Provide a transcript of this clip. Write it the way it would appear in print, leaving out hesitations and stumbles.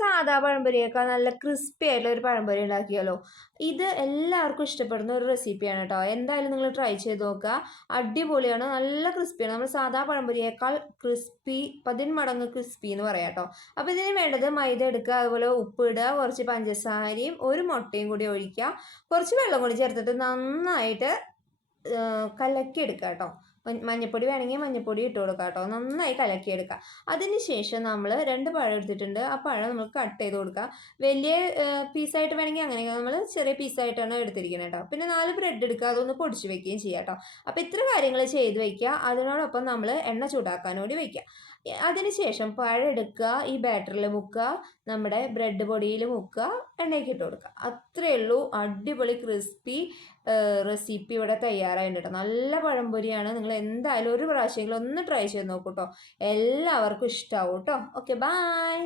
സാധാ പഴംപൊരിയേക്കാൾ നല്ല ക്രിസ്പി ആയിട്ടുള്ള ഒരു പഴംപൊരി ഉണ്ടാക്കിയാലോ. ഇത് എല്ലാവർക്കും ഇഷ്ടപ്പെടുന്ന ഒരു റെസിപ്പിയാണ് കേട്ടോ. എന്തായാലും നിങ്ങൾ ട്രൈ ചെയ്ത് നോക്കുക. അടിപൊളിയാണ്, നല്ല ക്രിസ്പിയാണ്. നമ്മൾ സാധാ പഴംപൊരിയേക്കാൾ ക്രിസ്പി 10 മടങ്ങ് ക്രിസ്പി എന്ന് പറയാം കേട്ടോ. അപ്പോൾ ഇതിന് വേണ്ടത് മൈദ എടുക്കുക, അതുപോലെ ഉപ്പ് ഇടുക, കുറച്ച് പഞ്ചസാരയും ഒരു മുട്ടയും കൂടി ഒഴിക്കുക, കുറച്ച് വെള്ളം കൂടി ചേർത്തിട്ട് നന്നായിട്ട് കലക്കി എടുക്കുക കേട്ടോ. മഞ്ഞപ്പൊടി വേണമെങ്കിൽ മഞ്ഞപ്പൊടി ഇട്ട് കൊടുക്കുക കേട്ടോ. നന്നായി കലക്കിയെടുക്കുക. അതിന് ശേഷം നമ്മൾ 2 പഴം എടുത്തിട്ടുണ്ട്. ആ പഴം നമ്മൾ കട്ട് ചെയ്ത് കൊടുക്കുക. വലിയ പീസായിട്ട് വേണമെങ്കിൽ അങ്ങനെയൊക്കെ, നമ്മൾ ചെറിയ പീസായിട്ടാണ് എടുത്തിരിക്കുന്നത് കേട്ടോ. പിന്നെ 4 ബ്രെഡ് എടുക്കുക, അതൊന്ന് പൊടിച്ച് വെക്കുകയും ചെയ്യുക കേട്ടോ. അപ്പോൾ ഇത്ര കാര്യങ്ങൾ ചെയ്ത് വയ്ക്കുക. അതിനോടൊപ്പം നമ്മൾ എണ്ണ ചൂടാക്കാൻ വേണ്ടി വയ്ക്കുക. അതിനുശേഷം പഴം എടുക്കുക, ഈ ബാറ്ററിൽ മുക്കുക, നമ്മുടെ ബ്രെഡ് പൊടിയിൽ മുക്കുക, എണ്ണയ്ക്ക് ഇട്ട് കൊടുക്കുക. അത്രയേ ഉള്ളൂ. അടിപൊളി ക്രിസ്പി റെസിപ്പി ഇവിടെ തയ്യാറായിട്ടുണ്ട് കേട്ടോ. നല്ല പഴംപൊരിയാണ്. നിങ്ങൾ എന്തായാലും ഒരു പ്രാവശ്യമെങ്കിലും ഒന്ന് ട്രൈ ചെയ്ത് നോക്കൂ കേട്ടോ. എല്ലാവർക്കും ഇഷ്ടമാവും കേട്ടോ. Okay, by.